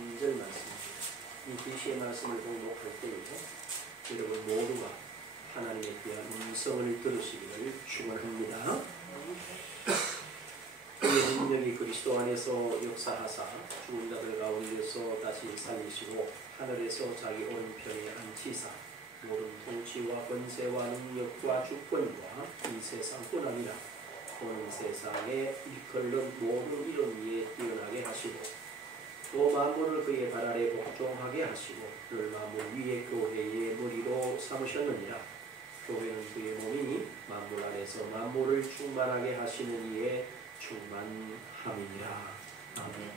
3절 말씀입니다. 이 계시의 말씀을 봉독할 때에 여러분 모두가 하나님의 귀한 음성을 들으시기를 축원합니다. 그의 능력이 그리스도 안에서 역사하사 죽은 자들 가운데서 다시 살리시고 하늘에서 자기 오른편에 앉히사 모든 통치와 권세와 능력과 주권과 이 세상뿐 아니라 온 세상에 일컬는 모든 이름 위에 뛰어나게 하시고 또 만물을 그의 발 아래 복종하게 하시고 그를 만물 위에 교회의 머리로 삼으셨느니라. 교회는 그의 몸이니 만물 안에서 만물을 충만하게 하시는 이에 충만함이니라. 아멘.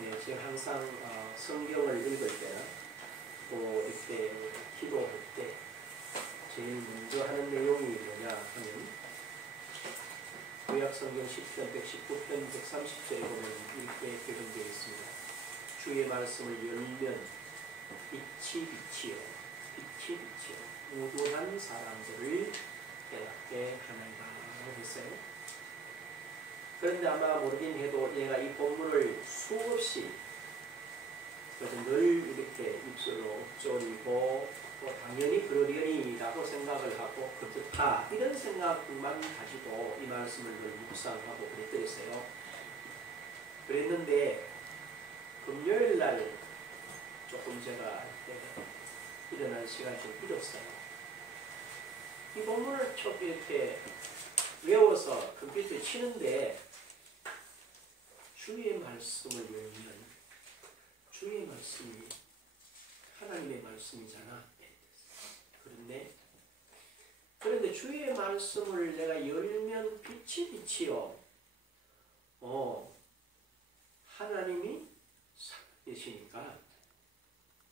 네, 제가 항상 성경을 읽을 때나 또 이렇게 기도할 때 제일 먼저 하는 내용이 뭐냐 하면 구약성경 10편 119편 130절에 보면 이렇게 기록되어 있습니다. 주의 말씀을 열면 빛이 빛이요 우둔한 사람들을 깨닫게 하나이다 했어요. 그런데 아마 모르긴 해도 얘가 이 본문을 수없이 늘 이렇게 입술로 엎조리고 또 당연히 그러려니라고 생각을 하고 그렇다 이런 생각만 가지고 이 말씀을 늘 묵상하고 그랬어요. 그랬는데 금요일날 조금 제가 일어날 시간이 좀 잃었어요. 이 본문을 쭉 이렇게 외워서 컴퓨터에 치는데 주의 말씀을 열면 주의 말씀이 하나님의 말씀이잖아. 그런데 주의 말씀을 내가 열면 빛이 빛이요. 하나님이 살아계시니까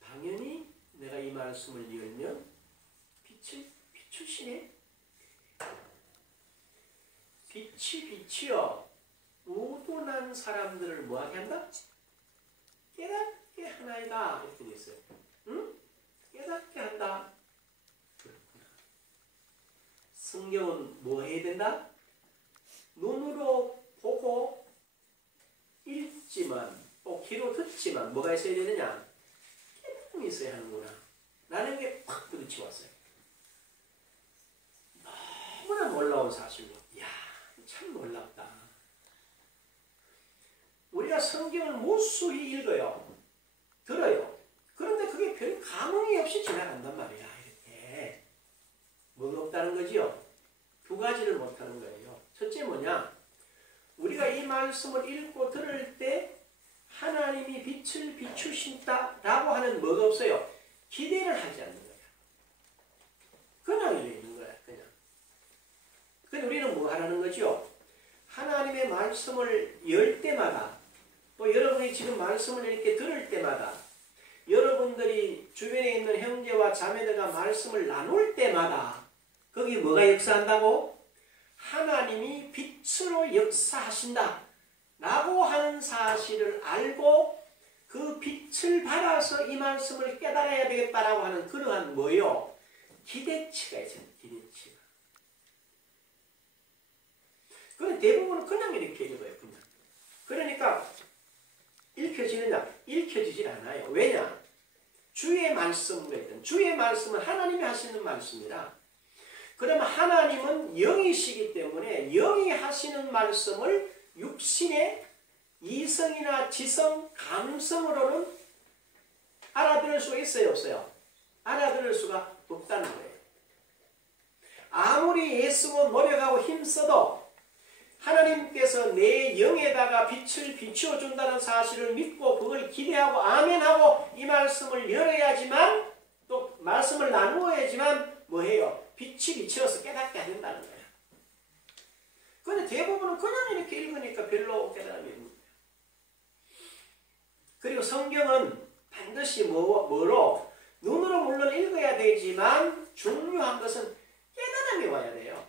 당연히 내가 이 말씀을 열면 빛을 비추시네. 빛이 빛이요. 우둔한 사람들을 뭐하게 한다? 깨닫게 하나이다. 이렇게 돼 있어요. 응? 깨닫게 한다. 그렇구나. 성경은 뭐 해야 된다? 눈으로 보고 읽지만 또 귀로 듣지만 뭐가 있어야 되느냐? 깨달음이 있어야 하는구나. 라는 게 팍 부딪혀왔어요. 너무나 놀라운 사실로. 이야, 참 놀랍다. 우리가 성경을 무수히 읽어요. 들어요. 그런데 그게 별 감흥이 없이 지나간단 말이야. 이렇게. 뭐가 없다는 거지요? 두 가지를 못하는 거예요. 첫째 뭐냐? 우리가 이 말씀을 읽고 들을 때 하나님이 빛을 비추신다라고 하는 뭐가 없어요? 기대를 하지 않는 거야. 그냥 읽는 거야. 그냥. 근데 우리는 뭐 하라는 거죠? 하나님의 말씀을 열 때마다 또 여러분이 지금 말씀을 이렇게 들을 때마다 여러분들이 주변에 있는 형제와 자매들과 말씀을 나눌 때마다 거기 뭐가 역사한다고? 하나님이 빛으로 역사하신다 라고 하는 사실을 알고 그 빛을 받아서 이 말씀을 깨달아야 되겠다라고 하는 그러한 뭐요? 기대치가 있어요. 기대치가. 그런데 대부분은 그냥 이렇게 읽어요. 그냥. 그러니까 읽혀지느냐? 읽혀지질 않아요. 왜냐? 주의 말씀과 있던 주의 말씀은 하나님이 하시는 말씀이라. 그러면 하나님은 영이시기 때문에 영이 하시는 말씀을 육신의 이성이나 지성, 감성으로는 알아들을 수가 있어요? 없어요? 알아들을 수가 없다는 거예요. 아무리 애쓰고 노력하고 힘써도 하나님께서 내 영에다가 빛을 비추어준다는 사실을 믿고 그걸 기대하고 아멘하고 이 말씀을 열어야지만 또 말씀을 나누어야지만 뭐해요? 빛이 비추어서 깨닫게 된다는 거야. 그런데 대부분은 그냥 이렇게 읽으니까 별로 깨달음이 없는 거야. 그리고 성경은 반드시 뭐로? 눈으로 물론 읽어야 되지만 중요한 것은 깨달음이 와야 돼요.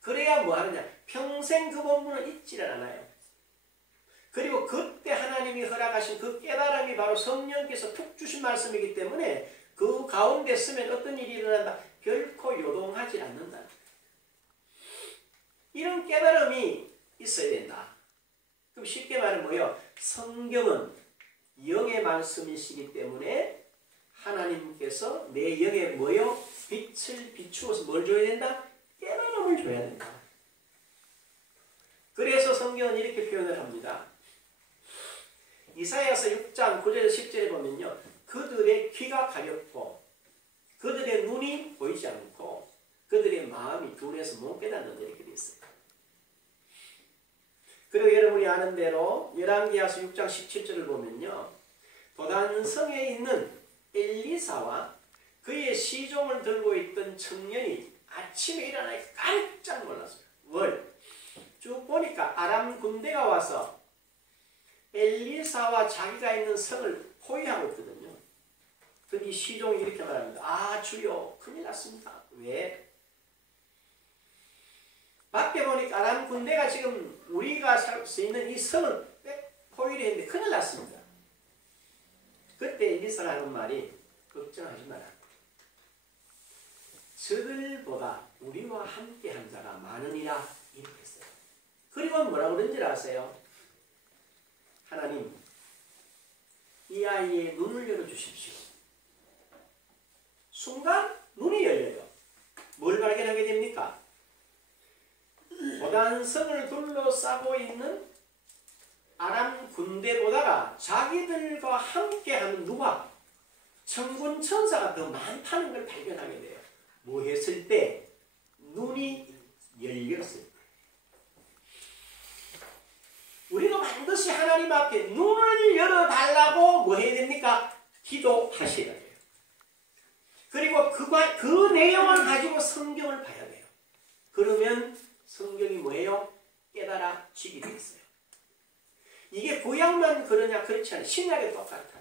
그래야 뭐 하느냐? 평생 그 본문을 잊지를 않아요. 그리고 그때 하나님이 허락하신 그 깨달음이 바로 성령께서 툭 주신 말씀이기 때문에 그 가운데 쓰면 어떤 일이 일어난다? 결코 요동하지 않는다. 이런 깨달음이 있어야 된다. 그럼 쉽게 말하면 뭐예요? 성경은 영의 하나님의 말씀이시기 때문에 하나님께서 내 영에 뭐요? 빛을 비추어서 뭘 줘야 된다? 깨달음을 줘야 된다. 그래서 성경은 이렇게 표현을 합니다. 이사야서 6장 9절 10절에 보면요. 그들의 귀가 가렵고 그들의 눈이 보이지 않고 그들의 마음이 둔해서 못 깨닫는다 이렇게 되어 있어요. 그리고 여러분이 아는 대로 열왕기하서 6장 17절을 보면요. 도단성에 있는 엘리사와 그의 시종을 들고 있던 청년이 아침에 일어나 깜짝 놀랐어요. 뭘? 쭉 보니까 아람 군대가 와서 엘리사와 자기가 있는 성을 포위하고 있거든요. 그런데 시종이 이렇게 말합니다. 아 주여 큰일 났습니다. 왜? 밖에 보니까 아람 군대가 지금 우리가 살 수 있는 이 성을 포위를 했는데 큰일 났습니다. 그때 엘리사가 하는 말이 걱정하지 마라. 저들보다 우리와 함께한 자가 많으니라 이렇게 했어요. 그리고 뭐라고 그런지 아세요? 하나님 이 아이의 눈을 열어주십시오. 순간 눈이 열려요. 뭘 발견하게 됩니까? 도단성을 둘러싸고 있는 아람 군대보다가 자기들과 함께하는 누가 천군 천사가 더 많다는 걸 발견하게 돼요. 뭐 했을 때? 눈이 열렸을 때. 우리가 반드시 하나님 앞에 눈을 열어달라고 뭐 해야 됩니까? 기도하셔야 돼요. 그리고 그 내용을 가지고 성경을 봐야 돼요. 그러면 성경이 뭐예요? 깨달아지게 돼 있어요. 이게 구약만 그러냐? 그렇지 않아요. 신약에 똑같아요.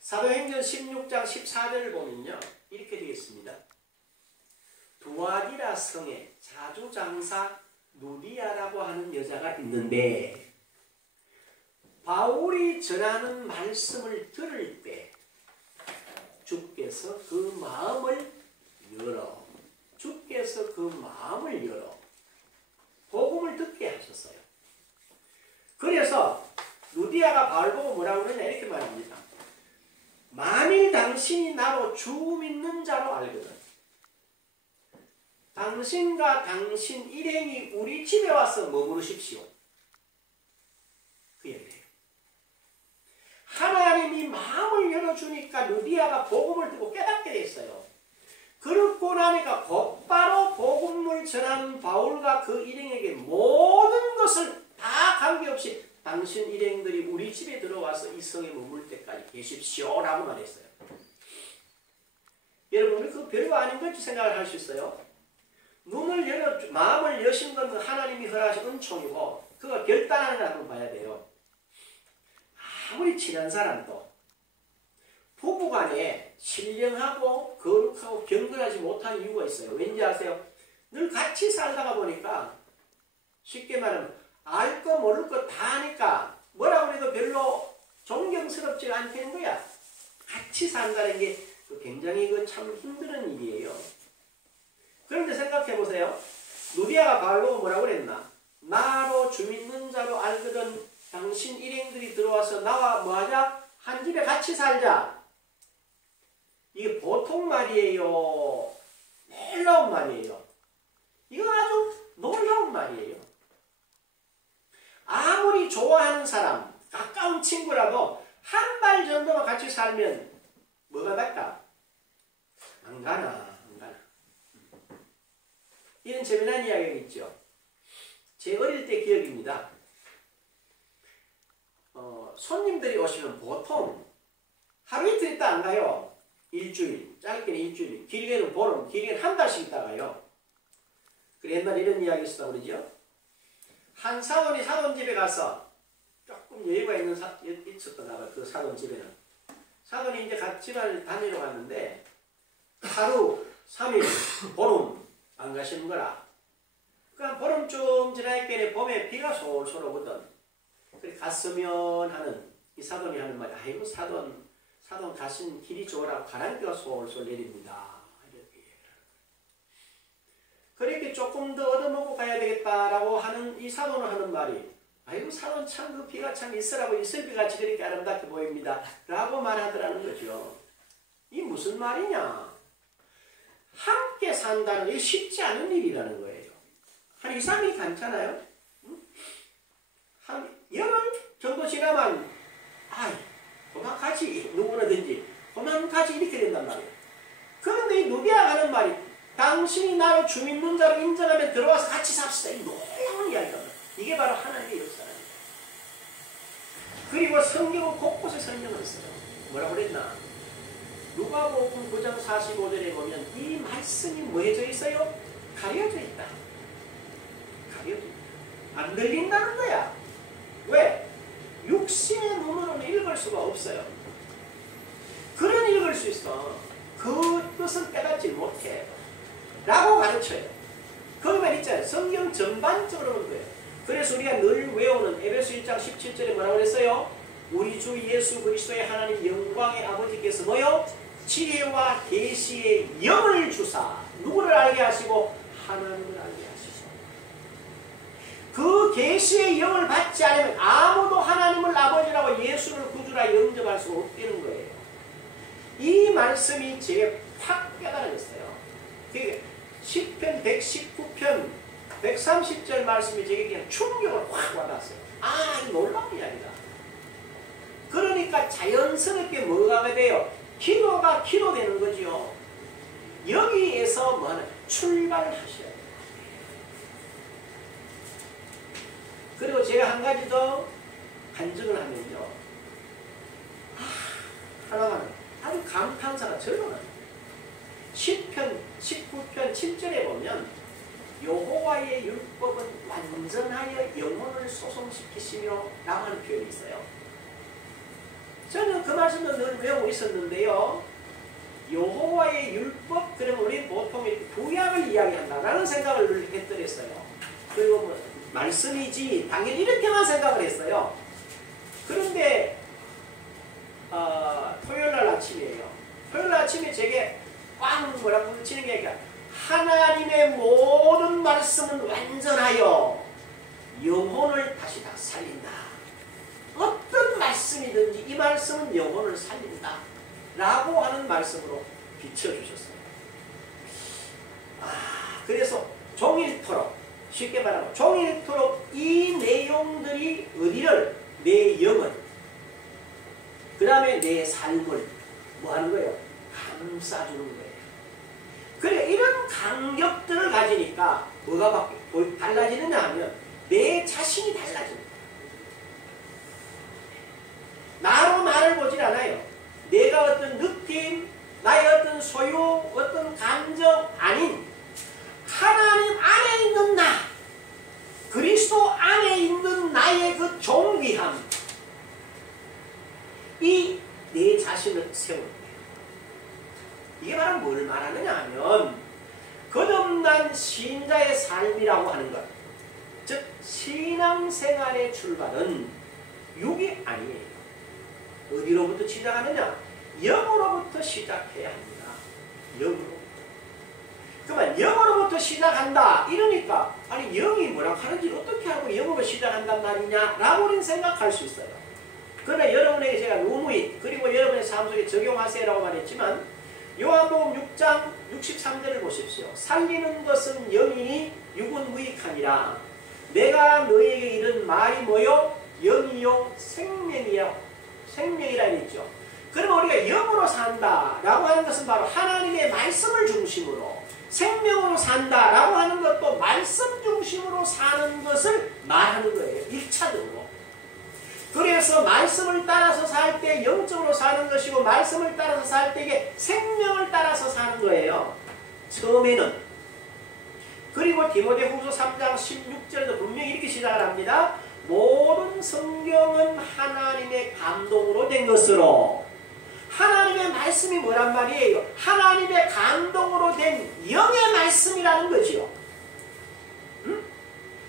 사도행전 16장 14절을 보면요. 이렇게 되겠습니다. 두아디라 성에 자주장사 누디아라고 하는 여자가 있는데 바울이 전하는 말씀을 들을 때 주께서 그 마음을 열어 주께서 그 마음을 열어 복음을 듣게 하셨어요. 그래서 누디아가 바울 보고 뭐라고 그러냐 이렇게 말합니다. 만일 당신이 나로 주 믿는 자로 알거든 당신과 당신 일행이 우리 집에 와서 머무르십시오. 그 얘기예요. 하나님이 마음을 열어주니까 누디아가 복음을 듣고 깨닫게 됐어요. 그렇고 나니까 곧바로 복음을 전하는 바울과 그 일행에게 모든 것을 다 관계없이 당신 일행들이 우리 집에 들어와서 이 성에 머물 때까지 계십시오 라고 말했어요. 여러분 그 별거 아닌 건지 생각을 할 수 있어요. 눈을 열어 마음을 여신 건 하나님이 허락하신 은총이고 그가 결단하느라고 봐야 돼요. 아무리 친한 사람도 부부간에 신령하고 거룩하고 경건하지 못한 이유가 있어요. 왠지 아세요? 늘 같이 살다가 보니까 쉽게 말하면 알 거 모를 거 다 아니까 뭐라고 해도 별로 존경스럽지 않다는 거야. 같이 산다는 게 굉장히 이건 참 힘든 일이에요. 그런데 생각해 보세요. 누디아가 바울보고 뭐라고 그랬나? 나로 주 믿는 자로 알거든 당신 일행들이 들어와서 나와 뭐하자? 한 집에 같이 살자. 이게 보통 말이에요? 놀라운 말이에요? 이건 아주 놀라운 말이에요. 아무리 좋아하는 사람, 가까운 친구라도 한 달 정도만 같이 살면 뭐가 될까? 안 가나. 이런 재미난 이야기가 있죠. 제 어릴 때 기억입니다. 손님들이 오시면 보통 하루 이틀 있다 안 가요. 일주일, 짧게는 일주일, 길게는 보름, 길게는 한 달씩 있다 가요. 그래 옛날에 이런 이야기 있었다고 그러죠. 한 사돈이 사돈 집에 가서 조금 여유가 있었던가 봐요. 그 사돈 집에는. 사돈이 이제 집안을 다니러 갔는데 하루, 3일, 보름 안 가시는 거라. 그러니까 보름쯤 지나니까 봄에 비가 솔솔 오거든. 그래 갔으면 하는 이 사돈이 하는 말이 아이고 사돈 가신 길이 좋으라고 가랑비가 솔솔 내립니다. 이렇게. 그렇게 조금 더 얻어먹고 가야 되겠다라고 하는 이 사돈을 하는 말이 아이고 산은 참 그 비가 참 있으라고 이슬비같이 그렇게 아름답게 보입니다 라고 말하더라는 거죠. 이 무슨 말이냐. 함께 산다는 게 쉽지 않은 일이라는 거예요. 한 2, 3일 괜찮아요? 한 열흘 정도 지나면 아이 그만 가지 누구라든지 그만 가지 이렇게 된단 말이에요. 그런데 이 누비아가 하는 말이 당신이 나를 주민문자로 인정하면 들어와서 같이 삽시다. 이 놀라운 이야기가 이게 바로 하나님의 역사입니다. 그리고 성경은 곳곳에 설명을 써요. 뭐라고 그랬나? 누가복음 9장 45절에 보면 이 말씀이 뭐해져 있어요? 가려져 있다. 가려져 있다. 안 들린다는 거야. 왜? 육신의 눈으로는 읽을 수가 없어요. 글은 읽을 수 있어. 그 뜻은 깨닫지 못해. 라고 가르쳐요. 그러면 있잖아요. 성경 전반적으로 그런 거예요. 그래서 우리가 늘 외우는 에베소 1장 17절에 뭐라고 그랬어요? 우리 주 예수 그리스도의 하나님 영광의 아버지께서 뭐요? 지혜와 계시의 영을 주사 누구를 알게 하시고 하나님을 알게 하시소. 그 계시의 영을 받지 않으면 아무도 하나님을 아버지라고 예수를 구주라 영접할 수 없다는 거예요. 이 말씀이 제게 확 깨달아졌어요. 시편 119편 130절 말씀이 제게 그냥 충격을 확 와닿았어요. 아, 이 놀라운 이야기다. 그러니까 자연스럽게 뭐가 돼요? 기도가 기도되는 거죠. 여기에서 뭐하는 출발을 하셔야 돼요. 그리고 제가 한 가지 더 간증을 하면요. 하나만 아주 감탄사가 절로 나요. 시편 19편 7절에 보면 여호와의 율법은 완전하여 영혼을 소성시키시며 라고 하는 표현이 있어요. 저는 그 말씀도 늘 외우고 있었는데요. 여호와의 율법, 그러면 우리 보통 구약을 이야기한다라는 생각을 늘 했더랬어요. 그리고 뭐 말씀이지 당연히 이렇게만 생각을 했어요. 그런데 토요일날 아침이에요. 토요일날 아침에 제게 꽝 뭐라고 부르치는 게 아니라 하나님의 모든 말씀은 완전하여 영혼을 다시 다 살린다. 어떤 말씀이든지 이 말씀은 영혼을 살린다. 라고 하는 말씀으로 비춰주셨어요. 그래서 종일토록 쉽게 말하면 종일토록 이 내용들이 어디를 내 영을 그 다음에 내 삶을 뭐 하는 거예요? 감싸주는 거예요. 그래 이런 간격들을 가지니까 뭐가 달라지느냐 하면 내 자신이 달라집니다. 나로 나를 보질 않아요. 내가 어떤 느낌, 나의 어떤 소유, 어떤 감정 아닌 하나님 안에 있는 나, 그리스도 안에 있는 나의 그 존귀함, 이 내 자신을 세우는 거예요. 이게 바로 뭘 말하느냐 하면 거듭난 신자의 삶이라고 하는 것, 즉 신앙생활의 출발은 육이 아니에요. 어디로부터 시작하느냐? 영으로부터 시작해야 합니다. 영으로. 그러면 영으로부터 시작한다. 이러니까 아니 영이 뭐라고 하는지 어떻게 하고 영으로 시작한단 말이냐? 라고 우리는 생각할 수 있어요. 그러나 여러분에게 제가 누무이 그리고 여러분의 삶 속에 적용하세요라고 말했지만 요한복음 6장 63절을 보십시오. 살리는 것은 영이니 육은 무익하니라. 내가 너희에게 이른 말이 뭐요? 영이요 생명이요. 생명이라 했죠. 그러면 우리가 영으로 산다라고 하는 것은 바로 하나님의 말씀을 중심으로 생명으로 산다라고 하는 것도 말씀 중심으로 사는 것을 말하는 거예요. 1차적으로. 그래서 말씀을 따라서 살 때 영적으로 사는 것이고 말씀을 따라서 살 때 이게 생명을 따라서 사는 거예요. 처음에는. 그리고 디모데후서 3장 16절에도 분명히 이렇게 시작을 합니다. 모든 성경은 하나님의 감동으로 된 것으로. 하나님의 말씀이 뭐란 말이에요? 하나님의 감동으로 된 영의 말씀이라는 거지요.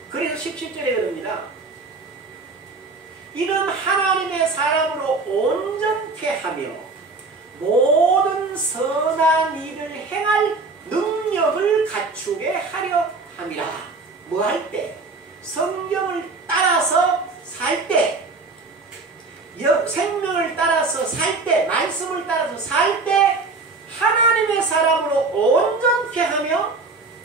그래서 17절에 그럽니다. 이는 하나님의 사람으로 온전케 하며 모든 선한 일을 행할 능력을 갖추게 하려 함이라. 뭐 할 때? 성경을 따라서 살 때, 생명을 따라서 살 때, 말씀을 따라서 살 때 하나님의 사람으로 온전케 하며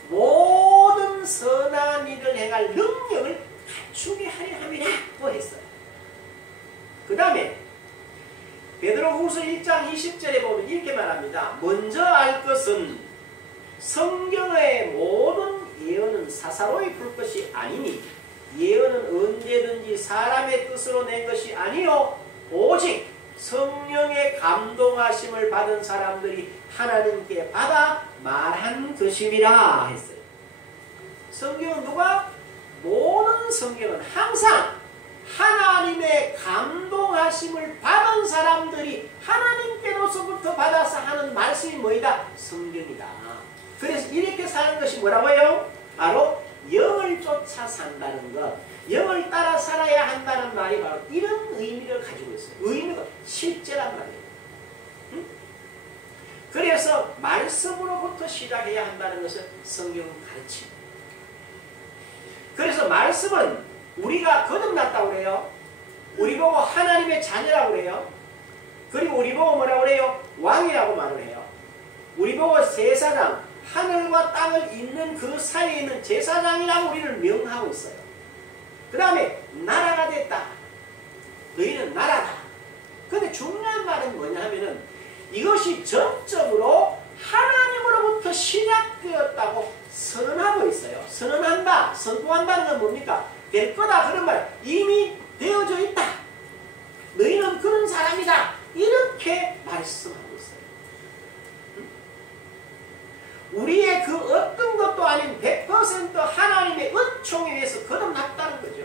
모든 선한 일을 행할 능력을 갖추게 하려 함이라고 했어요. 그 다음에 베드로후서 1장 20절에 보면 이렇게 말합니다. 먼저 알 것은 성경의 모든 예언은 사사로이 풀 것이 아니니 예언은 언제든지 사람의 뜻으로 낸 것이 아니요 오직 성령의 감동하심을 받은 사람들이 하나님께 받아 말한 것임이라 했어요. 성경은 누가? 모든 성경은 항상 하나님의 감동하심을 받은 사람들이 하나님께로서부터 받아서 하는 말씀이 뭐이다? 성경이다. 그래서 이렇게 사는 것이 뭐라고 해요? 바로 영을 쫓아 산다는 것, 영을 따라 살아야 한다는 말이 바로 이런 의미를 가지고 있어요. 의미가 실제란 말이에요. 응? 그래서 말씀으로부터 시작해야 한다는 것을 성경은 가르칩니다. 그래서 말씀은 우리가 거듭났다고 그래요. 우리 보고 하나님의 자녀라고 그래요. 그리고 우리 보고 뭐라고 그래요? 왕이라고 말을 해요. 우리 보고 제사장, 하늘과 땅을 잇는 그 사이에 있는 제사장이라고 우리를 명하고 있어요. 그 다음에 나라가 됐다. 너희는 나라다. 근데 중요한 말은 뭐냐 하면은 이것이 전적으로 하나님으로부터 시작되었다고 선언하고 있어요. 선언한다, 선포한다는 건 뭡니까? 될 거다 그런 말. 이미 되어져 있다. 너희는 그런 사람이다. 이렇게 말씀하고 있어요. 우리의 그 어떤 것도 아닌 100% 하나님의 은총에 의해서 거듭났다는 거죠.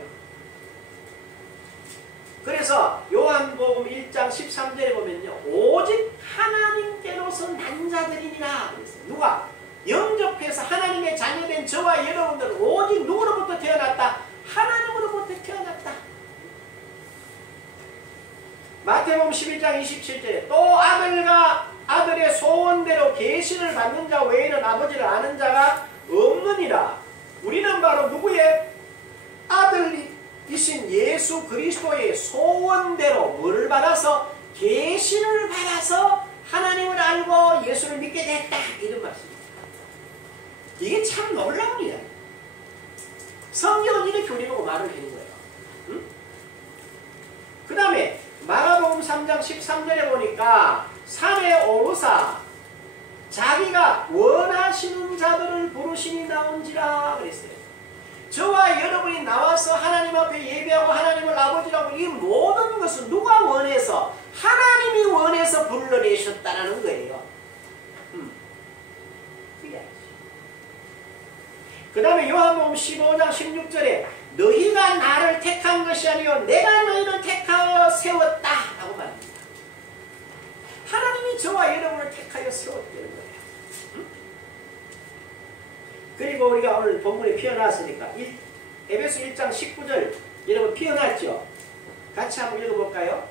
그래서 요한복음 1장 13절에 보면요. 오직 하나님께로서 난 자들이니라 그랬어요. 누가? 영접해서 하나님의 자녀된 저와 여러분들은 오직 누구로부터 태어났다? 하나님으로부터 태어났다. 마태복음 11장 27절에 또 아들의 소원대로 계시를 받는 자 외에는 아버지를 아는 자가 없느니라. 우리는 바로 누구의 아들이신 예수 그리스도의 소원대로 뭐를 받아서? 계시를 받아서 하나님을 알고 예수를 믿게 됐다. 이런 말씀입니다. 이게 참 놀라운 일이에요. 성경은 이렇게 우리 보고 말을 하는 거예요. 응? 그 다음에 마가복음 3장 13절에 보니까 산에 오르사 자기가 원하시는 자들을 부르시니 나온지라 그랬어요. 저와 여러분이 나와서 하나님 앞에 예배하고 하나님을 아버지라고 이 모든 것은 누가 원해서? 하나님이 원해서 불러내셨다는 거예요. 그 다음에 요한복음 15장 16절에 너희가 나를 택한 것이 아니요 내가 너희를 택하여 세웠다 라고 말합니다. 하나님이 저와 여러분을 택하여 세웠다는 거예요. 응? 그리고 우리가 오늘 본문에 피어났으니까 에베소 1장 19절 여러분 피어났죠? 같이 한번 읽어볼까요?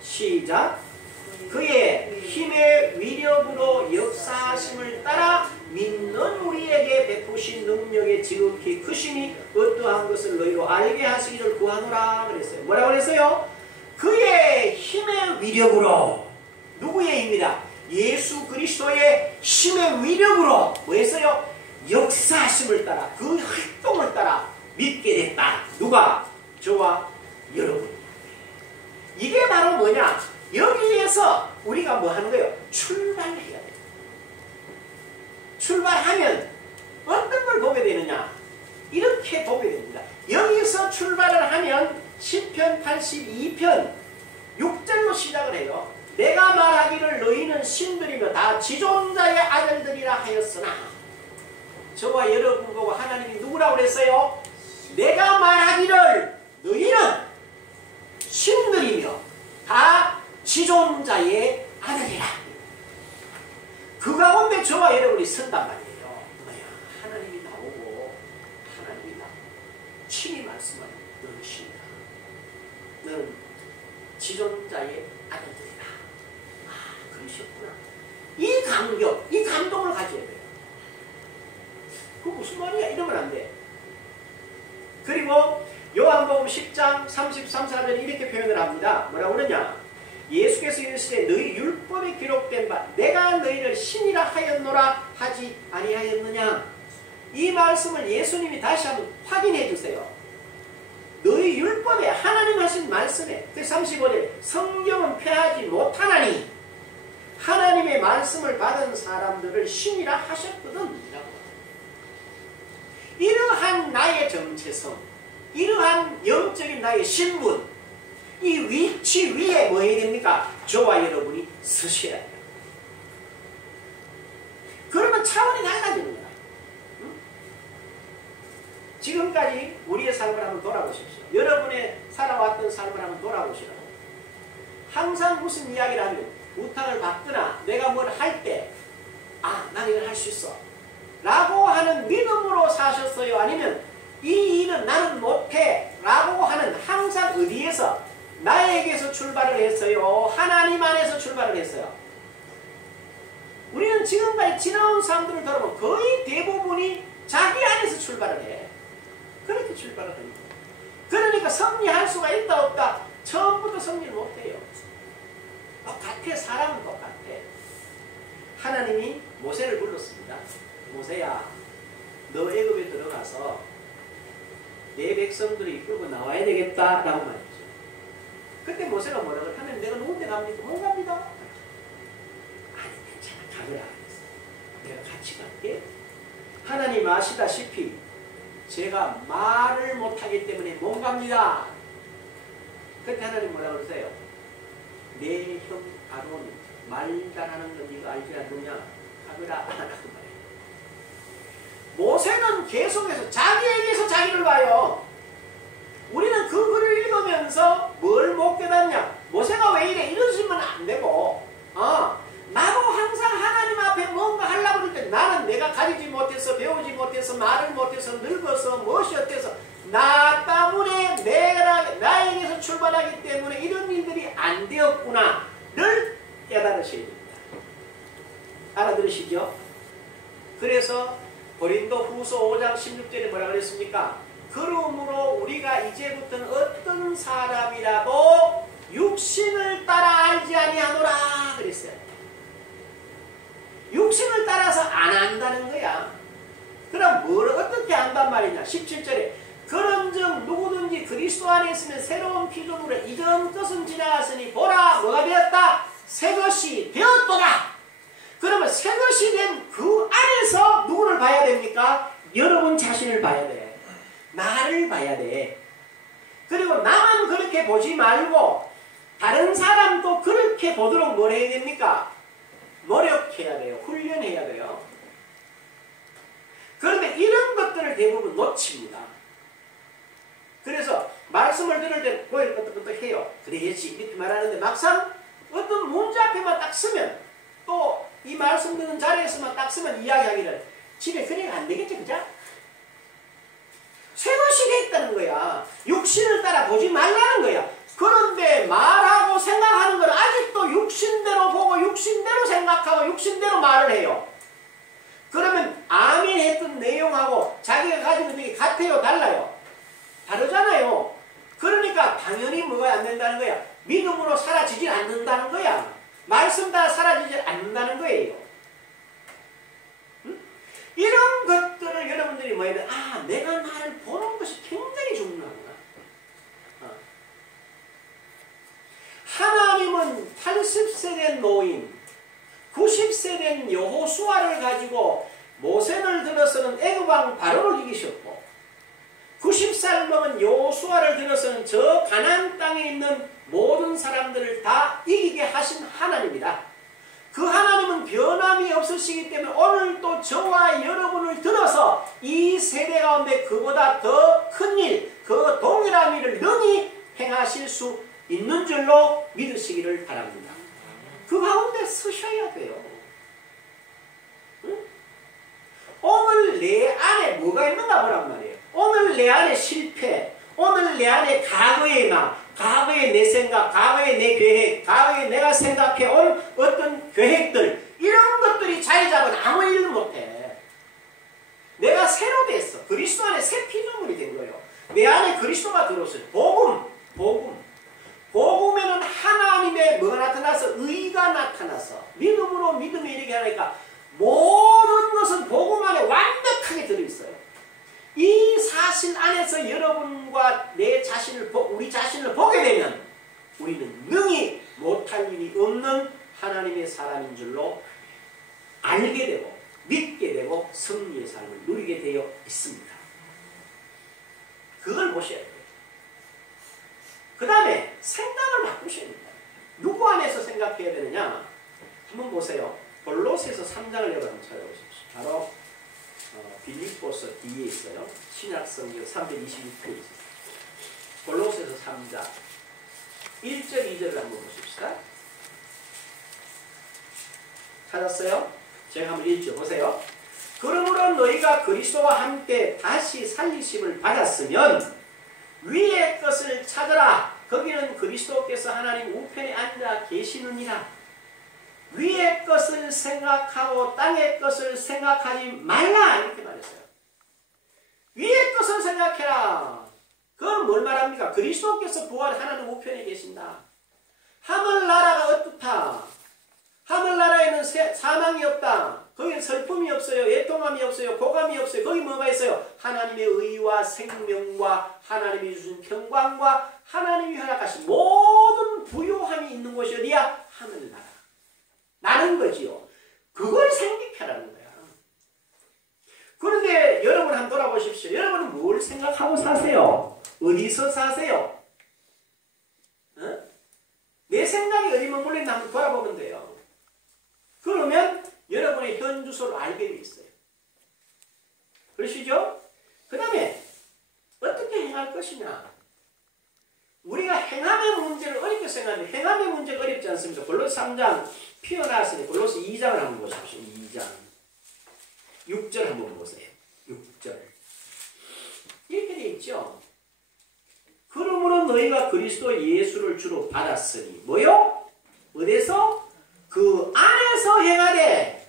시작. 그의 힘의 위력으로 역사하심을 따라 믿는 우리에게 베푸신 능력의 지극히 크심이 어떠한 것을 너희로 알게 하시기를 구하노라 그랬어요. 뭐라고 그랬어요? 그의 힘의 위력으로. 누구의 힘이다? 예수 그리스도의 힘의 위력으로 뭐 했어요? 역사하심을 따라 그 활동을 따라 믿게 됐다. 누가? 저와 여러분. 이게 바로 뭐냐? 여기에서 우리가 뭐 하는 거예요? 출발해야 돼요. 출발하면 어떤 걸 보게 되느냐? 이렇게 보게 됩니다. 여기서 출발을 하면 시편 82편 6절로 시작을 해요. 내가 말하기를 너희는 신들이며 다 지존자의 아들들이라 하였으나 저와 여러분 보고 하나님이 누구라고 그랬어요? 내가 말하기를 너희는 신들이며 다 지존자의 아들이라. 그 가운데 저와 여러분이 선단 말이에요. 뭐야? 하나님이 나오고 하나님이 나 친히 말씀하는 너는 신이다. 너는 지존자의 아들들이다. 아, 그러셨구나. 이 감격, 이 감동을 가져야 돼요. 그거 무슨 말이야? 이러면 안 돼. 그리고 요한복음 10장 33, 4절에 이렇게 표현을 합니다. 뭐라고 그러냐? 예수께서 이르시되 너희 율법에 기록된 바 내가 너희를 신이라 하였노라 하지 아니하였느냐? 이 말씀을 예수님이 다시 한번 확인해 주세요. 너희 율법에 하나님 하신 말씀에 그 35절 성경은 폐하지 못하나니 하나님의 말씀을 받은 사람들을 신이라 하셨거든. 이러한 나의 정체성, 이러한 영적인 나의 신분, 이 위치 위에 뭐 해야 됩니까? 저와 여러분이 서셔야 돼요. 그러면 차원이 달라지는 거야. 응? 지금까지 우리의 삶을 한번 돌아보십시오. 여러분의 살아왔던 삶을 한번 돌아보시라고. 항상 무슨 이야기를 하면 부탁을 받거나 내가 뭘 할 때 아, 난 이걸 할 수 있어 라고 하는 믿음으로 사셨어요? 아니면 이 일은 나는 못해 라고 하는 항상 어디에서? 나에게서 출발을 했어요? 하나님 안에서 출발을 했어요? 우리는 지금까지 지나온 사람들을 돌아보면 거의 대부분이 자기 안에서 출발을 해. 그렇게 출발을 합니다. 그러니까 승리할 수가 있다 없다? 처음부터 승리를 못해요. 똑같아. 사람은 똑같아. 하나님이 모세를 불렀습니다. 모세야, 너 애굽에 들어가서 내 백성들을 이끌고 나와야 되겠다라고 말했죠. 그때 모세가 뭐라고 하면 내가 누군데 갑니까? 못 갑니다. 아니 괜찮아, 가거라. 내가 같이 갈게. 하나님 아시다시피 제가 말을 못하기 때문에 못 갑니다. 그때 하나님 뭐라고 그러세요? 내 형 아론 말 잘하는 건 네가 알지 않느냐? 가거라 라고 말해요. 모세는 계속해서 자기에게서 자기를 봐요. 우리는 그 글을 읽으면서 뭘 못 깨닫냐? 모세가 왜 이래? 이러시면 안 되고 나도 항상 하나님 앞에 뭔가 하려고 할 때 나는 내가 가지지 못해서 배우지 못해서 말을 못해서 늙어서 무엇이 어때서 나 때문에 나에게서 출발하기 때문에 이런 일들이 안 되었구나를 깨달으셔야 됩니다. 알아들으시죠? 그래서 고린도 후서 5장 16절에 뭐라 그랬습니까? 그러므로 우리가 이제부터는 어떤 사람이라도 육신을 따라 알지 아니하노라 그랬어요. 육신을 따라서 안 안다는 거야. 그럼 뭘 어떻게 안단 말이냐? 17절에 그런즉 누구든지 그리스도 안에 있으면 새로운 피조물에 이전 것은 지나갔으니 보라 뭐가 되었다? 새 것이 되었도다. 그러면 새 것이 된 그 안에서 누구를 봐야 됩니까? 여러분 자신을 봐야 돼. 나를 봐야 돼. 그리고 나만 그렇게 보지 말고 다른 사람도 그렇게 보도록 뭘 해야 됩니까? 노력해야 돼요. 훈련해야 돼요. 그런데 이런 것들을 대부분 놓칩니다. 그래서 말씀을 들을 때 보일 것도 해요. 그래야지 이렇게 말하는데 막상 어떤 문제 앞에만 딱 쓰면 또 이 말씀 듣는 자리에서만 딱 쓰면 이야기하기를 집에 그냥 안 되겠지, 그죠? 새 것이 됐다는 거야. 육신을 따라 보지 말라는 거야. 그런데 말하고 생각하는 건 아직도 육신대로 보고 육신대로 생각하고 육신대로 말을 해요. 그러면 아멘 했던 내용하고 자기가 가지고 있는 게 같아요? 달라요? 다르잖아요. 그러니까 당연히 뭐가 안 된다는 거야? 믿음으로 사라지질 않는다는 거야. 말씀 따라 사라지질 않는다는 거예요. 응? 이런 것들을 여러분들이 뭐 해야 돼? 내가 나를 보는 것이 굉장히 중요하구나. 하나님은 80세 된 노인, 90세 된 여호수아를 가지고 모세를 들어서는 애굽왕 바로를 이기셨고 90살 먹은 여호수아를 들어서는 저 가나안 땅에 있는 모든 사람들을 다 이기게 하신 하나님이다. 그 하나님은 변함이 없으시기 때문에 오늘도 저와 여러분을 들어서 이 세대 가운데 그보다 더 큰 일, 그 동일한 일을 능히 행하실 수 있는 줄로 믿으시기를 바랍니다. 그 가운데 서셔야 돼요. 응? 오늘 내 안에 뭐가 있는가 보란 말이에요. 오늘 내 안에 실패, 오늘 내 안에 과거의 나, 과거의 내 생각, 과거의 내 계획, 과거에 내가 생각해온 어떤 계획들, 이런 것들이 자리 잡은 아무 일을 못해. 내가 새로 됐어. 그리스도 안에 새 피조물이 된 거예요. 내 안에 그리스도가 뭐가 나타나서? 의가 나타나서 믿음으로 믿음에 이르게 하니까 모든 것은 복음 안에 완벽하게 들어있어요. 이 사실 안에서 여러분과 우리 자신을 보게 되면 우리는 능히 못할 일이 없는 하나님의 사람인 줄로 알게 되고 믿게 되고 승리의 삶을 누리게 되어 있습니다. 그걸 보셔야 돼요. 그 다음에 생각을 바꾸셔야 됩니다. 누구 안에서 생각해야 되느냐? 한번 보세요. 골로새서 3장을 여러분 한번 찾아보십시오. 바로 빌립보서 뒤에 있어요. 신약성경 326페이지. 골로새서 3장 1절 2절을 한번 보십시다. 찾았어요? 제가 한번 읽죠. 보세요. 그러므로 너희가 그리스도와 함께 다시 살리심을 받았으면 위의 것을 찾으라. 거기는 그리스도께서 하나님 우편에 앉아 계시느니라. 위의 것을 생각하고 땅의 것을 생각하지 말라. 이렇게 말했어요. 위의 것을 생각해라. 그건 뭘 말합니까? 그리스도께서 부활 하나님 우편에 계신다. 하늘나라가 어떻다? 하늘나라에는 사망이 없다. 거기는 슬픔이 없어요. 애통함이 없어요. 고감이 없어요. 거기 뭐가 있어요? 하나님의 의와 생명과 하나님이 주신 평강과 하나님이 허락하신 모든 부요함이 있는 곳이 어디야? 하늘나라. 나는 거지요. 그걸 생각하라는 거야. 그런데 여러분 한번 돌아보십시오. 여러분은 뭘 생각하고 사세요? 어디서 사세요? 어? 내 생각이 어디 머물렀나 한번 돌아보면 돼요. 그러면 여러분의 현 주소를 알게 돼 있어요. 그러시죠? 그 다음에 어떻게 행할 것이냐? 우리가 행함의 문제를 어렵게 생각하는데 행함의 문제가 어렵지 않습니다. 골로새 3장 피어났으니 골로새 2장을 한번 보십시오. 2장 6절 한번 보세요. 6절 이렇게 돼 있죠. 그러므로 너희가 그리스도 예수를 주로 받았으니 뭐요? 어디서? 그 안에서 행하되.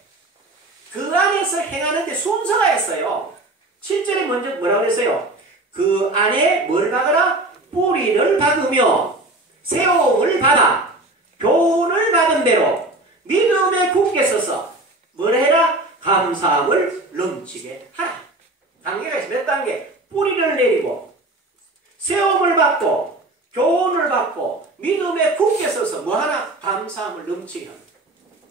그 안에서 행하는데 순서가 있어요. 7절에 먼저 뭐라고 그랬어요? 그 안에 뭘 박아라? 뿌리를 박으며 세움을 받아 교훈을 받은 대로 믿음에 굳게 서서 뭘 해라? 감사함을 넘치게 하라. 단계가 있어. 몇 단계? 뿌리를 내리고 세움을 받고 교훈을 받고 믿음에 굳게 서서 뭐하나? 감사함을 넘치게 합니다.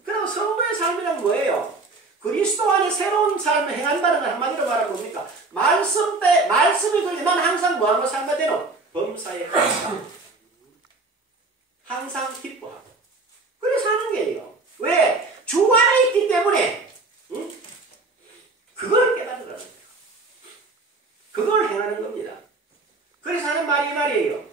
그럼 성도의 삶이란 뭐예요? 그리스도 안에 새로운 삶을 행한다는 걸 한마디로 말하면 뭡니까? 말씀이 들리면 항상 뭐하고 살면 되노? 범사에 감사하고 항상 기뻐하고 그래 사는 게예요. 왜? 주 안에 있기 때문에. 응? 그걸 깨달으라는 거예요. 그걸 행하는 겁니다. 그래서 하는 말이 이 말이에요.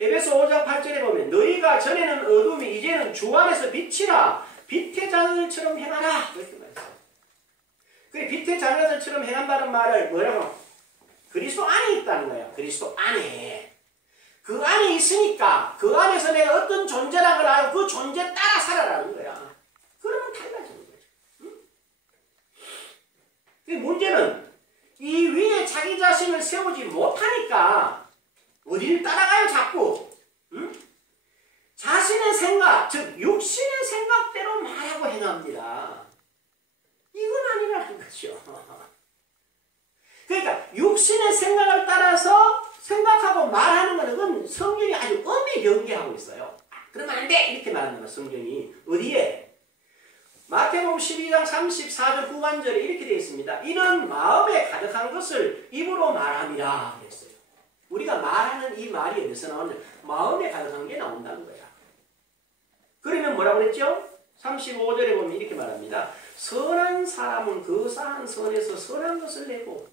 에베소 5장 8절에 보면 너희가 전에는 어둠이 이제는 주 안에서 빛이라 빛의 자녀들처럼 행하라. 그렇게 말했어요. 그 빛의 자녀들처럼 행한다는 말을 뭐라고? 그리스도 안에 있다는 거예요. 그리스도 안에. 그 안에 있으니까 그 안에서 내가 어떤 존재라는 걸 알고 그 존재 따라 살아라는 거야. 그러면 달라지는 거죠. 응? 문제는 이 위에 자기 자신을 세우지 못하니까 어디를 따라가요 자꾸. 응? 자신의 생각, 즉 육신의 생각대로 말하고 행합니다. 이건 아니라는 거죠. 그러니까 육신의 생각을 따라서 생각하고 말하는 것은 그건 성경이 아주 엄히 경계하고 있어요. 그러면 안 돼! 이렇게 말하는 거야 성경이. 어디에? 마태복음 12장 34절 후반절에 이렇게 되어 있습니다. 이는 마음에 가득한 것을 입으로 말함이라 그랬어요. 우리가 말하는 이 말이 어디서 나오냐? 마음에 가득한 게 나온다는 거야. 그러면 뭐라고 그랬죠? 35절에 보면 이렇게 말합니다. 선한 사람은 그 쌓은 선에서 선한 것을 내고.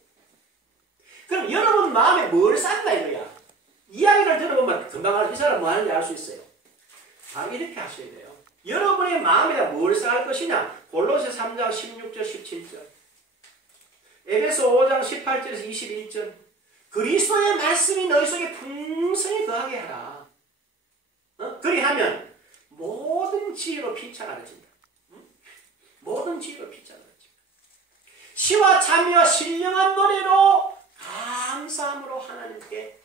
그럼 여러분 마음에 뭘 쌓는다 이거야. 이야기를 들어보면 금방 이 사람 뭐 하는지 알 수 있어요. 바로 이렇게 하셔야 돼요. 여러분의 마음에다 뭘 쌓을 것이냐? 골로새 3장 16절 17절 에베소 5장 18절에서 21절 그리스도의 말씀이 너희 속에 풍성히 거하게 하라. 그리하면 모든 지혜로 피차 가르친다. 모든 지혜로 피차 가르친다. 시와 참여와 신령한 노래로 감사함으로 하나님께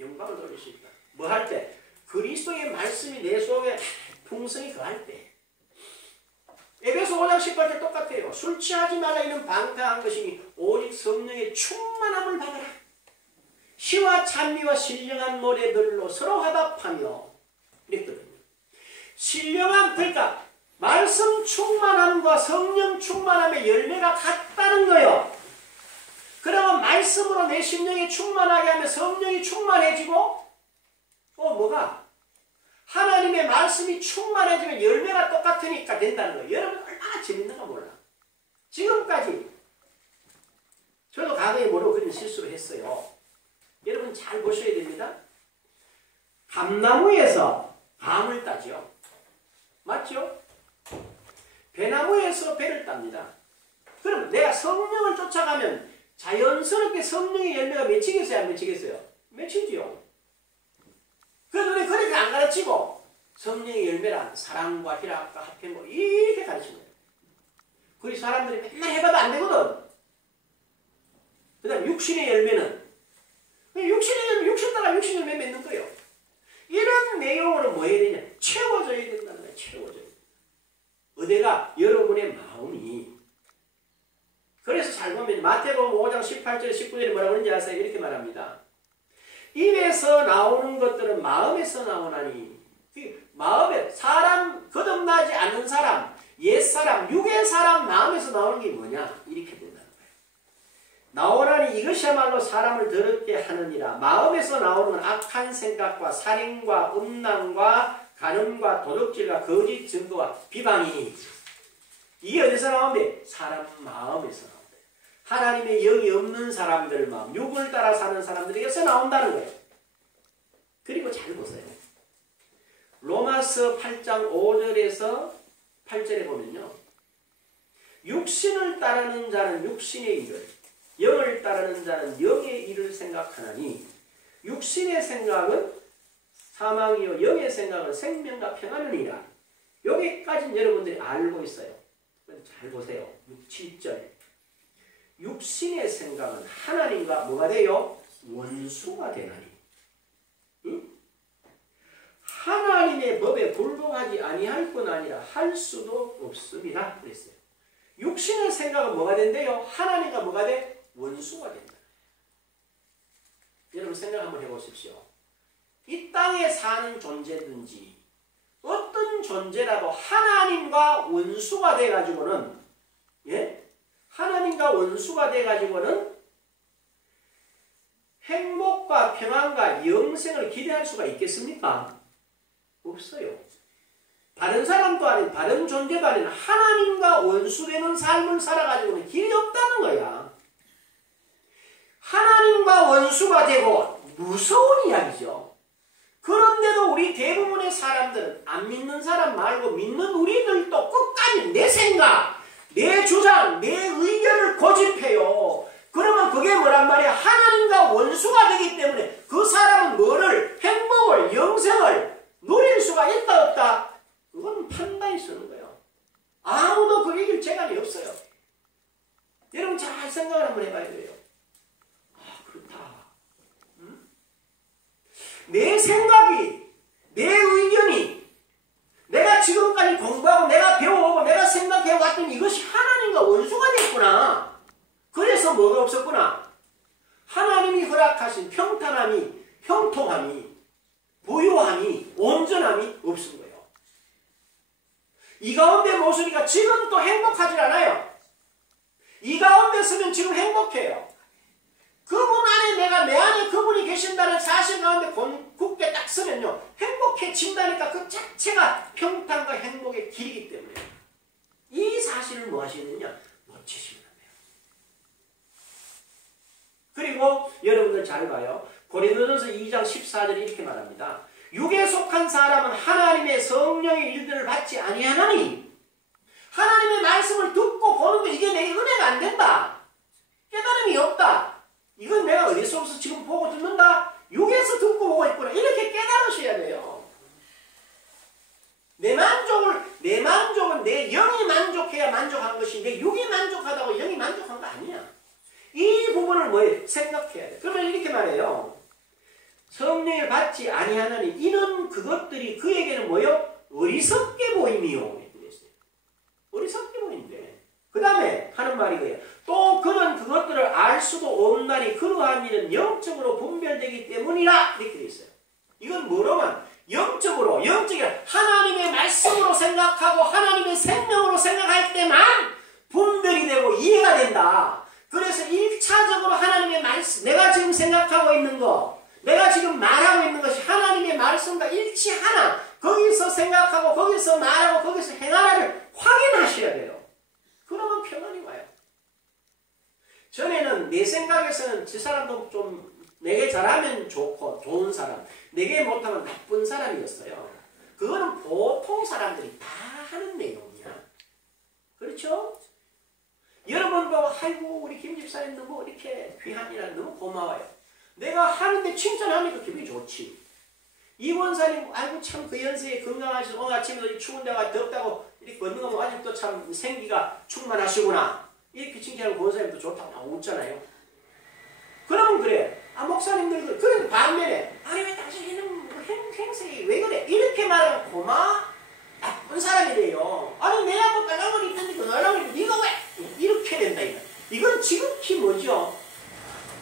영광을 돌릴 수 있다. 뭐 할 때? 그리스도의 말씀이 내 속에 풍성이 거할 때. 에베소 5장 18절 똑같아요. 술 취하지 말라 이는 방탕한 것이니 오직 성령의 충만함을 받아라. 시와 찬미와 신령한 노래들로 서로 화답하며 이랬거든요. 신령한 그러니까 말씀 충만함과 성령 충만함의 열매가 같다는 거예요. 그러면 말씀으로 내 심령이 충만하게 하면 성령이 충만해지고 뭐가? 하나님의 말씀이 충만해지면 열매가 똑같으니까 된다는 거예요. 여러분 얼마나 재밌는가 몰라. 지금까지 저도 과거에 모르고 그런 실수를 했어요. 여러분 잘 보셔야 됩니다. 감나무에서 감을 따죠. 맞죠? 배나무에서 배를 땁니다. 그럼 내가 성령을 쫓아가면 자연스럽게 성령의 열매가 맺히겠어요? 안 맺히겠어요? 맺히지요. 그래서 우리 그렇게 안 가르치고 성령의 열매란 사랑과 희락과 합평과 이렇게 가르치는 거예요. 그리고 사람들이 맨날 해봐도 안 되거든. 그 다음 육신의 열매는 육신의 열매, 육신 따라 육신 열매 맺는 거예요. 이런 내용으로 뭐 해야 되냐? 채워져야 된다는 거예요. 채워져야 된다. 어디가? 여러분의 마음이. 그래서 잘 보면 마태복음 5장 18절 19절에 뭐라고 하는지 아세요? 이렇게 말합니다. 입에서 나오는 것들은 마음에서 나오나니 마음에 사람 거듭나지 않는 사람 옛사람 육의 사람 마음에서 나오는 게 뭐냐? 이렇게 된다는 거예요. 나오나니 이것이야말로 사람을 더럽게 하느니라. 마음에서 나오는 건 악한 생각과 살인과 음란과 간음과 도둑질과 거짓 증거와 비방이니 이게 어디서 나오는데? 사람 마음에서 나온다. 하나님의 영이 없는 사람들 마음, 육을 따라 사는 사람들에게서 나온다는 거예요. 그리고 잘 보세요. 로마서 8장 5절에서 8절에 보면요. 육신을 따르는 자는 육신의 일을, 영을 따르는 자는 영의 일을 생각하나니 육신의 생각은 사망이요 영의 생각은 생명과 평안이니라. 여기까지는 여러분들이 알고 있어요. 잘 보세요. 6, 7절. 육신의 생각은 하나님과 뭐가 돼요? 원수가 되나니. 응? 하나님의 법에 불복하지 아니할 뿐 아니라 할 수도 없습니다. 그랬어요. 육신의 생각은 뭐가 된대요? 하나님과 뭐가 돼? 원수가 된다. 여러분 생각 한번 해보십시오. 이 땅에 사는 존재든지 어떤 존재라도 하나님과 원수가 돼가지고는 하나님과 원수가 돼가지고는 행복과 평안과 영생을 기대할 수가 있겠습니까? 없어요. 다른 사람도 아닌 다른 존재도 아닌 하나님과 원수되는 삶을 살아가지고는 길이 없다는 거야. 하나님과 원수가 되고 무서운 이야기죠. 그런데도 우리 대부분의 사람들은 안 믿는 사람 말고 믿는 우리들도 끝까지 내 생각, 내 주장, 내 의견을 고집해요. 그러면 그게 뭐란 말이야? 하나님과 원수가 되기 때문에 그 사람은 뭐를? 행복을, 영생을 누릴 수가 있다 없다? 그건 판단이 쓰는 거예요. 아무도 그 이길 재간이 없어요. 여러분 잘 생각을 한번 해봐야 돼요. 그렇다. 응? 내 생각이, 내 의견이 내가 지금까지 공부하고 내가 배워오고 내가 생각해왔던 이것이 하나님과 원수가 됐구나. 그래서 뭐가 없었구나. 하나님이 허락하신 평탄함이, 형통함이, 부유함이, 온전함이 없은 거예요. 이 가운데 모습이가 지금 또 행복하지 않아요. 이 가운데 서면 지금 행복해요. 그분 안에 내가 내 안에 그분이 계신다는 사실 가운데 굳게 딱 서면요. 행복해진다니까 그 자체가 평탄과 행복의 길이기 때문에 이 사실을 뭐 하시느냐? 놓치시면 안 돼요. 그리고 여러분들 잘 봐요. 고린도전서 2장 14절에 이렇게 말합니다. 육에 속한 사람은 하나님의 성령의 일들을 받지 아니하나니 하나님의 말씀을 듣고 보는 거 이게 내게 은혜가 안 된다. 깨달음이 없다. 이건 내가 어디서부터 지금 보고 듣는다? 육에서 듣고 보고 있구나. 이렇게 깨달으셔야 돼요. 내 만족은 내 영이 만족해야 만족한 것이 내 육이 만족하다고 영이 만족한 거 아니야. 이 부분을 뭐예요? 생각해야 돼. 그러면 이렇게 말해요. 성령을 받지 아니하나니 이는 그것들이 그에게는 뭐요? 어리석게 보임이요. 이렇게 됐어요. 어리석게 보인대. 그 다음에 하는 말이 그래요. 또 그는 그것들을 알 수도 없나니 그러한 일은 영적으로 분별되기 때문이라. 이렇게 돼 있어요. 이건 뭐로만? 영적으로, 영적이라 하나님의 말씀으로 생각하고 하나님의 생명으로 생각할 때만 분별이 되고 이해가 된다. 그래서 1차적으로 하나님의 말씀, 내가 지금 생각하고 있는 거, 내가 지금 말하고 있는 것이 하나님의 말씀과 일치하나, 거기서 생각하고 거기서 말하고 거기서 행하나를 확인하셔야 돼요. 그러면 평안이 와요. 전에는 내 생각에서는 저 사람도 좀 내게 잘하면 좋고 좋은 사람, 내게 못하면 나쁜 사람이었어요. 그거는 보통 사람들이 다 하는 내용이야. 그렇죠? 여러분도 아이고 우리 김 집사님 너무 이렇게 귀한 일 너무 고마워요. 내가 하는데 칭찬하니까 기분이 좋지. 이 원사님 아이고 참 그 연세에 건강하시고 오늘 아침에도 추운 데가 덥다고 이렇게 걷는 거 보면 아직도 참 생기가 충만하시구나. 이렇게 칭찬하는 권사님도 좋다고 나오고 웃잖아요. 그러면 그래. 아 목사님들 그래 반면에 아니 왜 당신은 행색이 왜 그래? 이렇게 말하면 고마 나쁜 사람이 돼요. 아니 내가 뭐 깔랑거리 있던데 그 깔랑거리 네가 왜? 이렇게 된다 이거. 이건 지극히 뭐죠?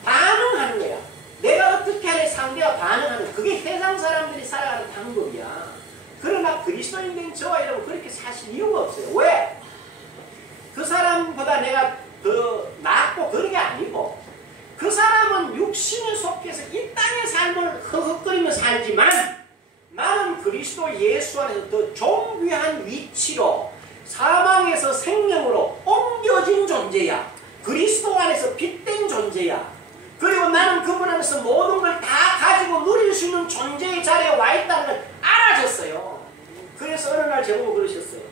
반응하는 거야. 내가 어떻게 하는 상대가 반응하는 그게 세상 사람들이 살아가는 방법이야. 그러나 그리스도인 된 저와 여러분 그렇게 사실 이유가 없어요. 왜? 그 사람보다 내가 더 낫고 그런 게 아니고 그 사람은 육신에 속해서 이 땅의 삶을 허헉거리며 살지만 나는 그리스도 예수 안에서 더 존귀한 위치로 사망에서 생명으로 옮겨진 존재야. 그리스도 안에서 빛된 존재야. 그리고 나는 그분 안에서 모든 걸 다 가지고 누릴 수 있는 존재의 자리에 와 있다는 걸 알아졌어요. 그래서 어느 날 제보고 그러셨어요.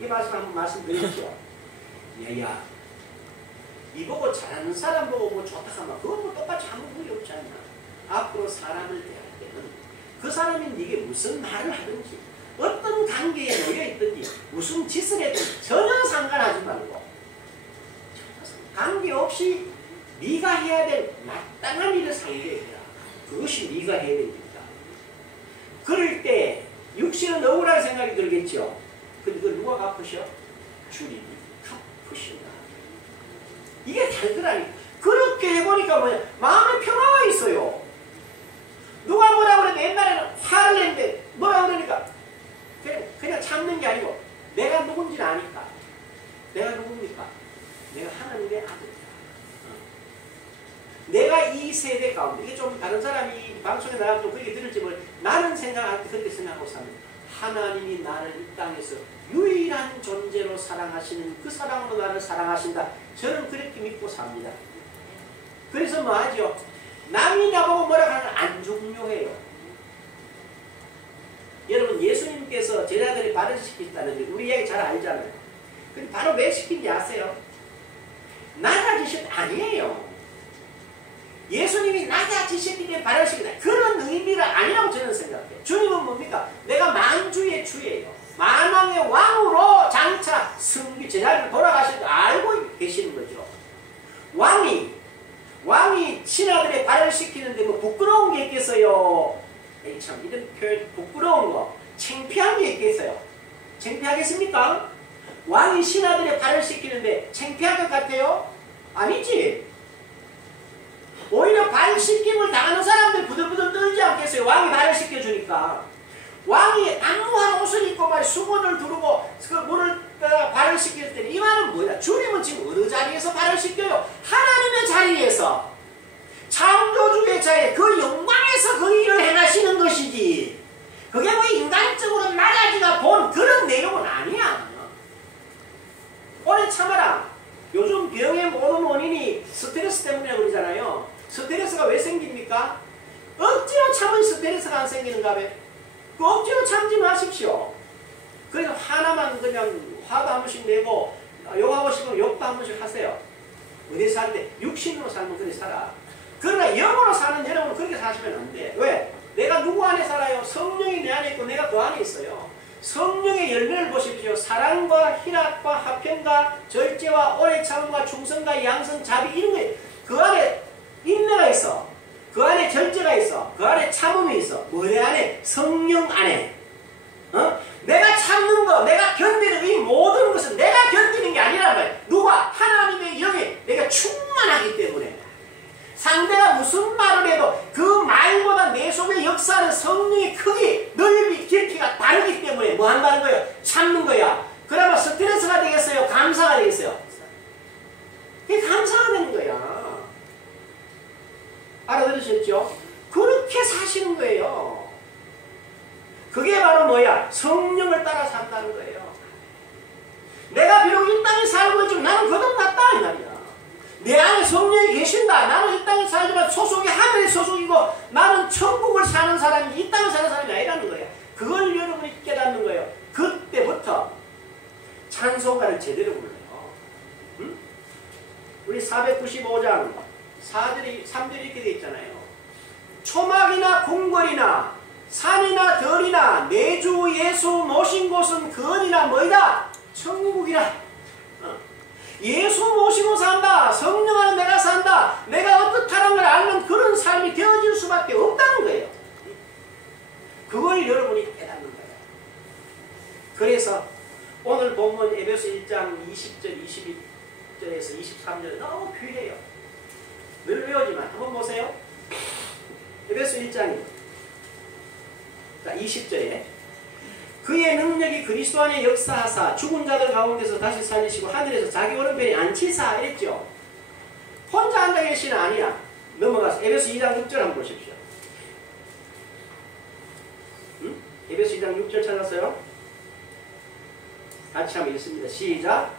이 말씀 한번 말씀드리죠. 야야 이보고 잘하는 사람 보고 뭐 좋다 하면 그건 뭐 똑같이 아무 무리 없지 않나. 앞으로 사람을 대할 때는 그 사람이 네게 무슨 말을 하든지 어떤 관계에 놓여 있든지 무슨 짓을 했든지 전혀 상관하지 말고 관계없이 네가 해야 될 마땅한 일을 상대해라. 그것이 네가 해야 될 일이다. 그럴 때 육신은 억울한 생각이 들겠죠. 근데 그걸 누가 갚으셔? 주님이 갚으신다. 이게 달더라니까. 그렇게 해보니까 뭐냐? 마음에 평화가 있어요. 누가 뭐라 그래도 옛날에는 화를 냈는데 뭐라 그러니까 그냥 참는 게 아니고 내가 누군지는 아니까. 내가 누굽니까? 내가 하나님의 아들이다. 내가 이 세대 가운데 이게 좀 다른 사람이 방송에 나가면 좀 그렇게 들을지 모르 나는 생각할 때 그렇게 생각하고 삽니다. 하나님이 나를 이 땅에서 유일한 존재로 사랑하시는 그 사랑으로 나를 사랑하신다. 저는 그렇게 믿고 삽니다. 그래서 뭐 하죠? 남이 나보고 뭐라 하는 안 중요해요. 여러분 예수님께서 제자들이 발을 시키셨다는 게 우리 이야기 잘 알잖아요. 근데 바로 왜 시킨지 아세요? 낮아지신 아니에요. 예수님이 낮아지셨기 때문에 발을 시키다. 그런 의미가 아니라고 저는 생각해요. 주님은 뭡니까? 내가 만주의 주예요. 만왕의 왕으로 장차 승비 제자리로 돌아가실 줄 알고 계시는 거죠. 왕이 신하들의 발을 시키는데 뭐 부끄러운 게 있겠어요? 에이 참 이런 표현 부끄러운 거 창피한 게 있겠어요? 창피하겠습니까? 왕이 신하들의 발을 시키는데 창피할 것 같아요? 아니지. 오히려 발 씻김을 당하는 사람들 부들부들 떨지 않겠어요? 왕이 발을 씻겨주니까. 왕이 안무한 옷을 입고 말 수건을 두르고 그 물을 발을 씻길 때 이 말은 뭐야? 주님은 지금 어느 자리에서 발을 씻겨요? 하나님의 자리에서 창조주의 자리에 그 영광에서 그 일을 행하시는 것이지. 그게 뭐 인간적으로 낮아지가 본 그런 내용은 아니야. 오래 참아라. 요즘 병의 모든 원인이 스트레스 때문에 그러잖아요. 스트레스가 왜 생깁니까? 억지로 참은 스트레스가 안 생기는가 봐. 그 억지로 참지 마십시오. 그래서 하나만 그냥 화도 한 번씩 내고 욕하고 싶으면 욕도 한 번씩 하세요. 어디 살 때? 육신으로 살면 그렇게 살아. 그러나 영으로 사는 여러분은 그렇게 사시면 안 돼. 왜? 내가 누구 안에 살아요? 성령이 내 안에 있고 내가 그 안에 있어요. 성령의 열매를 보십시오. 사랑과 희락과 화평과 절제와 오래 참음과 충성과 양선 자비 이런 게 그 안에 인내가 있어. 그 안에 절제가 있어. 그 안에 참음이 있어. 뭐 안에? 성령 안에. 내가 참는 거, 내가 견디는 이 모든 것은 내가 견디는 게 아니란 말이야. 누가? 하나님의 영에 내가 충만하기 때문에. 상대가 무슨 말을 해도 그 말보다 내 속에 역사하는 성령의 크기, 넓이, 깊이가 다르기 때문에 뭐 한다는 거예요? 참는 거야. 그러면 스트레스가 되겠어요? 감사가 되겠어요? 이게 감사가 되는 거야. 알아들으셨죠? 그렇게 사시는 거예요. 그게 바로 뭐야? 성령을 따라 산다는 거예요. 내가 비록 이 땅에 살고 있지만 나는 거듭났다 이 말이야. 내 안에 성령이 계신다. 나는 이 땅에 살지만 소속이 하늘의 소속이고 나는 천국을 사는 사람이 이 땅을 사는 사람이 아니라는 거예요. 그걸 여러분이 깨닫는 거예요. 그때부터 찬송가를 제대로 불러요. 응? 우리 495장 3절이 이렇게 되어 있잖아요. 초막이나 궁궐이나 산이나 들이나 내 주 예수 모신 곳은 근이나 뭐이다? 천국이라. 예수 모시고 산다. 성령 안에 내가 산다. 내가 어떻다는 걸 알면 그런 삶이 되어질 수밖에 없다는 거예요. 그걸 여러분이 깨닫는 거예요. 그래서 오늘 본문 에베소 1장 20절, 21절에서 23절 너무 귀해요. 늘 외우지만 한번 보세요. 에베소 1장이 20절에 그의 능력이 그리스도 안에 역사하사 죽은 자들 가운데서 다시 살리시고 하늘에서 자기 오른편에 앉히사 이랬죠. 혼자 앉아 계시는 아니야. 넘어가서 에베소 2장 6절 한번 보십시오. 응? 에베소 2장 6절 찾았어요? 같이 한번 읽습니다. 시작.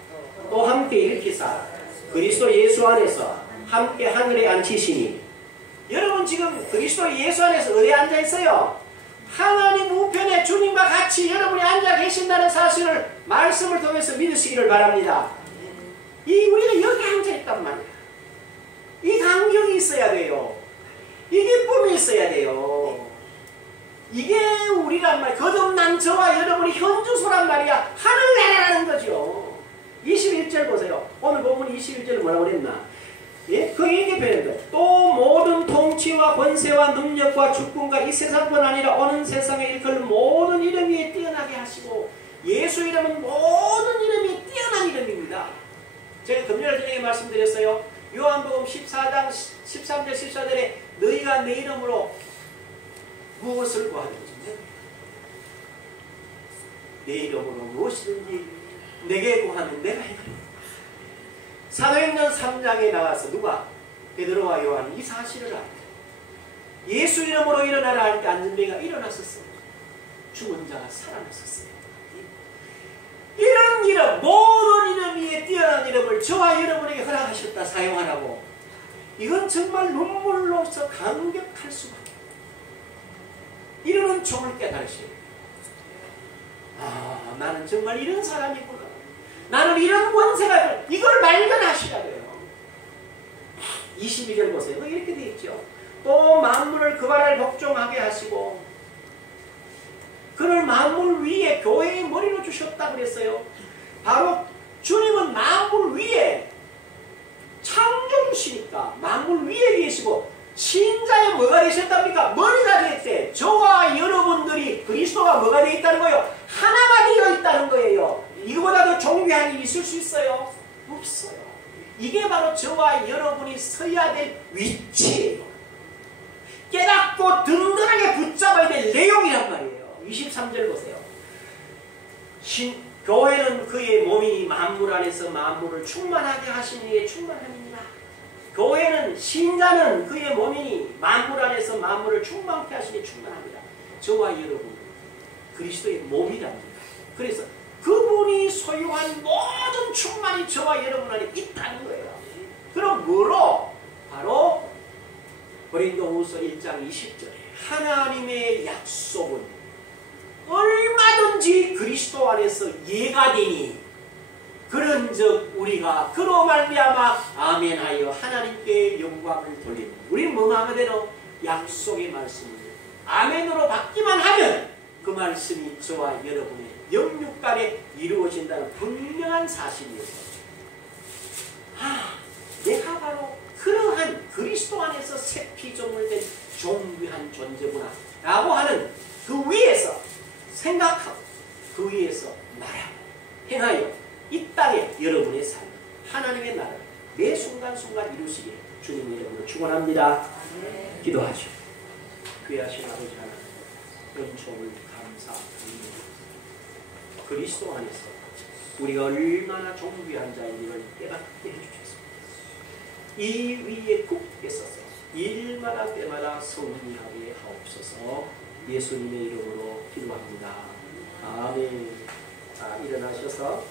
또 함께 일으키사 그리스도 예수 안에서 함께 하늘에 앉히시니. 여러분 지금 그리스도 예수 안에서 어디에 앉아 있어요? 하나님 우편에 주님과 같이 여러분이 앉아 계신다는 사실을 말씀을 통해서 믿으시기를 바랍니다. 우리가 여기 앉아 있단 말이야. 이 감격이 있어야 돼요. 이 기쁨이 있어야 돼요. 이게 우리란 말이야. 거듭난 저와 여러분이 현주소란 말이야. 하늘나라라는 거죠. 21절 보세요. 오늘 본문 21절에 뭐라고 그랬나? 예? 거기 이게 표현돼. 또 모든 통치와 권세와 능력과 주권과 이 세상뿐 아니라 오는 세상에 일컬는 모든 이름 위에 뛰어나게 하시고. 예수 이름은 모든 이름 위에 뛰어난 이름입니다. 제가 금요일 저녁에 말씀드렸어요. 요한복음 14장 13절 14절에 너희가 내 이름으로 무엇을 구하든지 내 이름으로 무엇이든지 내게 구하면 내가 해드리리라. 사도행전 3장에 나와서 누가? 베드로와 요한이 이 사실을 알고 예수 이름으로 일어나라 할 때 안전뱅이가 일어났었어요. 죽은 자가 살아났었어요. 이런 이름, 모든 이름 위에 뛰어난 이름을 저와 여러분에게 허락하셨다 사용하라고. 이건 정말 눈물로서 감격할 수밖에. 이런 총을 깨달으시오. 아, 나는 정말 이런 사람이구나. 나는 이런 권세가 이걸 발견하셔야 돼요. 22절 보세요. 이렇게 되어 있죠. 또 만물을 그 발을 복종하게 하시고 그를 만물 위에 교회의 머리로 주셨다 그랬어요. 바로 주님은 만물 위에 창조주시니까 만물 위에 계시고 신자의 뭐가 되셨답니까? 머리가 됐대. 저와 여러분들이 그리스도가 뭐가 되어 있다는 거예요? 하나가 되어 있다는 거예요. 이거보다 더 존귀한 일이 있을 수 있어요? 없어요. 이게 바로 저와 여러분이 서야 될 위치예요. 깨닫고 든든하게 붙잡아야 될 내용이란 말이에요. 23절 보세요. 교회는 그의 몸이 만물 안에서 만물을 충만하게 하신 이의 충만함입니다. 교회는 신자는 그의 몸이니 만물 안에서 만물을 충만케 하시니 충만합니다. 저와 여러분 그리스도의 몸이랍니다. 그래서 그분이 소유한 모든 충만이 저와 여러분 안에 있다는 거예요. 그럼 뭐로? 바로 고린도후서 1장 20절에 하나님의 약속은 얼마든지 그리스도 안에서 예가 되니 그런즉 우리가 그로 말미암아 아멘하여 하나님께 영광을 돌리는. 우리는 뭐 하면 되노? 약속의 말씀을 아멘으로 받기만 하면 그 말씀이 저와 여러분의 영육간에 이루어진다는 분명한 사실이에요. 내가 바로 그러한 그리스도 안에서 새 피조물된 존귀한 존재구나 라고 하는 그 위에서 생각하고 그 위에서 말하고 행하여 이 땅에 여러분의 삶, 하나님의 나라를 매 순간순간 이루시기를 주님 이름으로 축원합니다. 기도하시오. 귀하신 아버지 하나님, 은총을 감사합니다. 그리스도 안에서 우리가 얼마나 존귀한 자인지를 깨닫게 해주셨습니다. 이 위에 굳게 서서 일마다 때마다 성리하게 하옵소서. 예수님의 이름으로 기도합니다. 아멘. 자, 일어나셔서